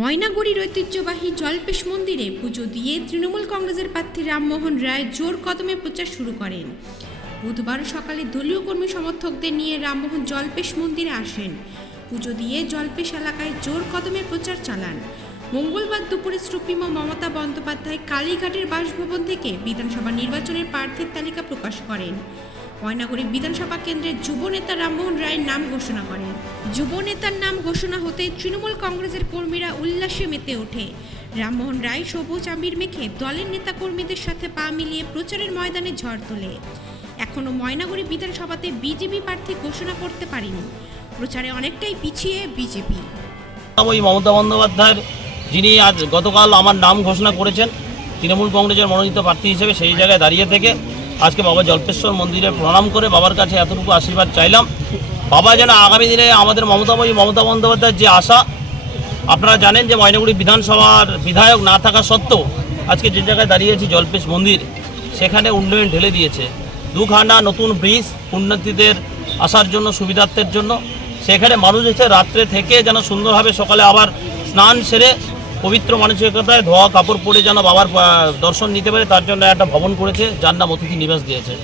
ময়নাগুড়ির ঐতিহ্যবাহী জল্পেশ মন্দিরে পুজো দিয়ে তৃণমূল কংগ্রেসের প্রার্থী রামমোহন রায় জোর কদমে প্রচার শুরু করেন। বুধবার সকালে দলীয় কর্মী সমর্থকদের নিয়ে রামমোহন জল্পেশ মন্দিরে আসেন। পুজো দিয়ে জল্পেশ এলাকায় জোর কদমে প্রচার চালান। মঙ্গলবার দুপুরে সুপ্রিমো মমতা বন্দ্যোপাধ্যায় কালীঘাটের বাসভবন থেকে বিধানসভা নির্বাচনের প্রার্থীর তালিকা প্রকাশ করেন। ময়নাগুড়ি বিধানসভা কেন্দ্রের যুব নেতা রামমোহন রায়ের নাম ঘোষণা করেন। যুব নেতার নাম ঘোষণা হতে তৃণমূল কংগ্রেসের কর্মীরা উল্লাসে মেতে ওঠে। রামমোহন রায় সবুজ আবির মেখে দলের নেতাকর্মীদের সাথে পা মিলিয়ে প্রচারের ময়দানে ঝড় তোলে। এখনও ময়নাগুড়ি বিধানসভাতে বিজেপি প্রার্থী ঘোষণা করতে পারেনি। প্রচারে অনেকটাই পিছিয়ে বিজেপি। ওই মমতা বন্দ্যোপাধ্যায়ের যিনি আজ গতকাল আমার নাম ঘোষণা করেছেন তৃণমূল কংগ্রেসের মনোনীত প্রার্থী হিসেবে, সেই জায়গায় দাঁড়িয়ে থেকে আজকে বাবা জল্পেশ্বর মন্দিরে প্রণাম করে বাবার কাছে এতটুকু আশীর্বাদ চাইলাম, বাবা যেন আগামী দিনে আমাদের মমতা বন্দ্যোপাধ্যায়ের যে আশা, আপনারা জানেন যে ময়নাগুড়ি বিধানসভার বিধায়ক না থাকা সত্ত্বেও আজকে যে জায়গায় দাঁড়িয়েছি জল্পেশ মন্দির, সেখানে উন্নয়ন ঢেলে দিয়েছে। দুখানা নতুন ব্রিজ উন্নতিদের আসার জন্য, সুবিধার্থের জন্য। সেখানে মানুষ এসে রাত্রে থেকে যেন সুন্দরভাবে সকালে আবার স্নান সেরে পবিত্র মানসিকতায় ধোয়া কাপড় পরে যেন বাবার দর্শন নিতে পারে, তার জন্য একটা ভবন করেছে, যার নাম অতিথি নিবাস দিয়েছে।